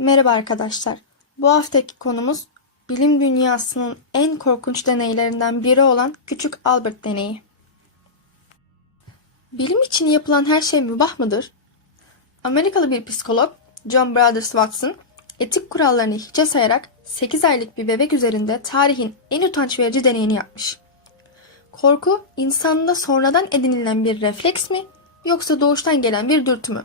Merhaba arkadaşlar. Bu haftaki konumuz bilim dünyasının en korkunç deneylerinden biri olan Küçük Albert deneyi. Bilim için yapılan her şey mübah mıdır? Amerikalı bir psikolog John Brothers Watson etik kurallarını hiçe sayarak 8 aylık bir bebek üzerinde tarihin en utanç verici deneyini yapmış. Korku insanda sonradan edinilen bir refleks mi yoksa doğuştan gelen bir dürtü mü?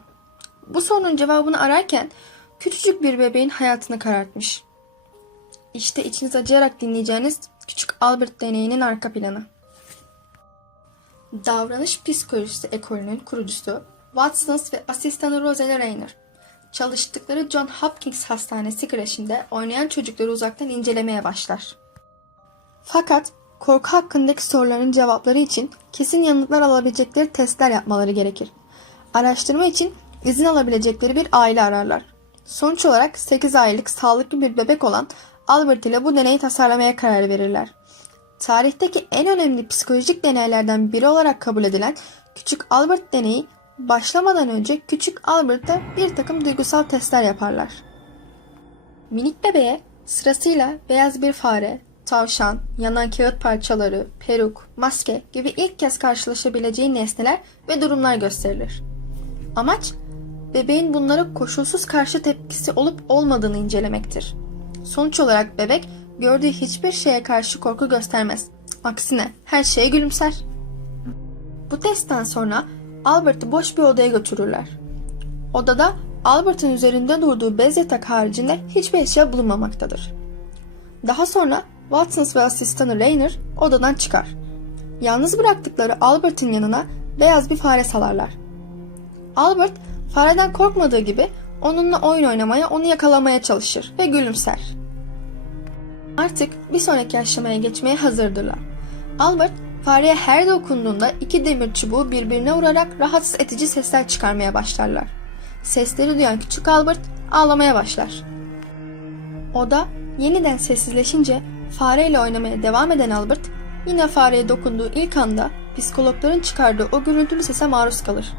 Bu sorunun cevabını ararken küçücük bir bebeğin hayatını karartmış. İşte içiniz acıyarak dinleyeceğiniz Küçük Albert deneyinin arka planı. Davranış psikolojisi ekolünün kurucusu Watson ve asistanı Rosalie Rayner çalıştıkları John Hopkins Hastanesi kreşinde oynayan çocukları uzaktan incelemeye başlar. Fakat korku hakkındaki soruların cevapları için kesin yanıtlar alabilecekleri testler yapmaları gerekir. Araştırma için izin alabilecekleri bir aile ararlar. Sonuç olarak 8 aylık sağlıklı bir bebek olan Albert ile bu deneyi tasarlamaya karar verirler. Tarihteki en önemli psikolojik deneylerden biri olarak kabul edilen Küçük Albert deneyi başlamadan önce Küçük Albert'ta bir takım duygusal testler yaparlar. Minik bebeğe sırasıyla beyaz bir fare, tavşan, yanan kağıt parçaları, peruk, maske gibi ilk kez karşılaşabileceği nesneler ve durumlar gösterilir. Amaç bebeğin bunlara koşulsuz karşı tepkisi olup olmadığını incelemektir. Sonuç olarak bebek gördüğü hiçbir şeye karşı korku göstermez. Aksine her şeye gülümser. Bu testten sonra Albert'ı boş bir odaya götürürler. Odada Albert'ın üzerinde durduğu bez yatak haricinde hiçbir eşya bulunmamaktadır. Daha sonra Watson ve asistanı Rayner odadan çıkar. Yalnız bıraktıkları Albert'ın yanına beyaz bir fare salarlar. Albert fareden korkmadığı gibi onunla oyun oynamaya, onu yakalamaya çalışır ve gülümser. Artık bir sonraki aşamaya geçmeye hazırdırlar. Albert fareye her dokunduğunda iki demir çubuğu birbirine vurarak rahatsız edici sesler çıkarmaya başlarlar. Sesleri duyan küçük Albert ağlamaya başlar. Oda yeniden sessizleşince fareyle oynamaya devam eden Albert yine fareye dokunduğu ilk anda psikologların çıkardığı o gürültülü sese maruz kalır.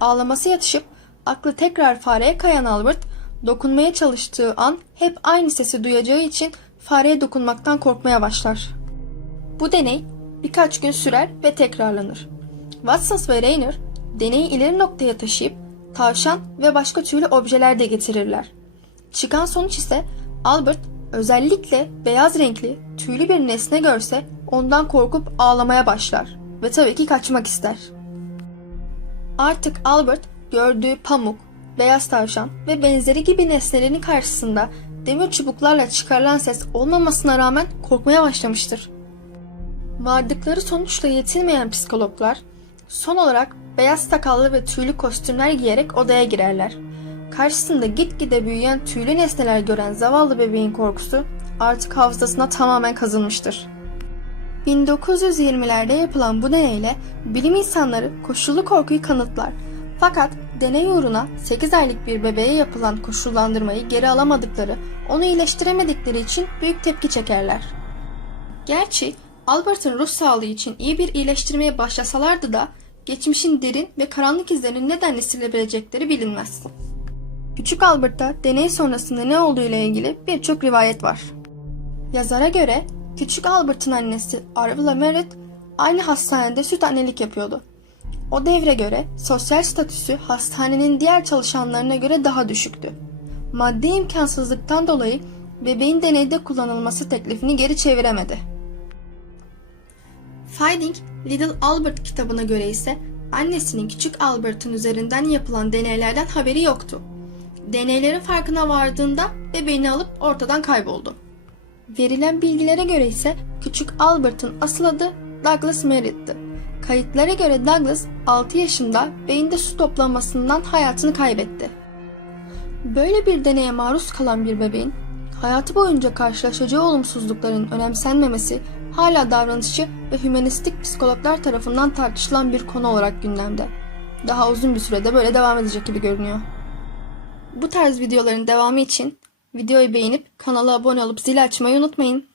Ağlaması yatışıp aklı tekrar fareye kayan Albert dokunmaya çalıştığı an hep aynı sesi duyacağı için fareye dokunmaktan korkmaya başlar. Bu deney birkaç gün sürer ve tekrarlanır. Watson ve Rayner deneyi ileri noktaya taşıyıp tavşan ve başka tüylü objeler de getirirler. Çıkan sonuç ise Albert özellikle beyaz renkli tüylü bir nesne görse ondan korkup ağlamaya başlar ve tabii ki kaçmak ister. Artık Albert gördüğü pamuk, beyaz tavşan ve benzeri gibi nesnelerin karşısında demir çubuklarla çıkarılan ses olmamasına rağmen korkmaya başlamıştır. Vardıkları sonuçla yetinmeyen psikologlar son olarak beyaz sakallı ve tüylü kostümler giyerek odaya girerler. Karşısında gitgide büyüyen tüylü nesneler gören zavallı bebeğin korkusu artık hafızasına tamamen kazınmıştır. 1920'lerde yapılan bu deneyle bilim insanları koşullu korkuyu kanıtlar. Fakat deney uğruna 8 aylık bir bebeğe yapılan koşullandırmayı geri alamadıkları, onu iyileştiremedikleri için büyük tepki çekerler. Gerçi Albert'ın ruh sağlığı için iyi bir iyileştirmeye başlasalardı da geçmişin derin ve karanlık izlerini nedenle silebilecekleri bilinmez. Küçük Albert'ta deney sonrasında ne olduğu ile ilgili birçok rivayet var. Yazara göre Küçük Albert'ın annesi Arvila Merritt aynı hastanede süt annelik yapıyordu. O devre göre sosyal statüsü hastanenin diğer çalışanlarına göre daha düşüktü. Maddi imkansızlıktan dolayı bebeğin deneyde kullanılması teklifini geri çeviremedi. Finding Little Albert kitabına göre ise annesinin küçük Albert'ın üzerinden yapılan deneylerden haberi yoktu. Deneylerin farkına vardığında bebeğini alıp ortadan kayboldu. Verilen bilgilere göre ise küçük Albert'ın asıl adı Douglas Merritt'ti. Kayıtlara göre Douglas 6 yaşında beyinde su toplamasından hayatını kaybetti. Böyle bir deneye maruz kalan bir bebeğin hayatı boyunca karşılaşacağı olumsuzlukların önemsenmemesi hala davranışçı ve hümanistik psikologlar tarafından tartışılan bir konu olarak gündemde. Daha uzun bir sürede böyle devam edecek gibi görünüyor. Bu tarz videoların devamı için videoyu beğenip kanala abone olup zil açmayı unutmayın.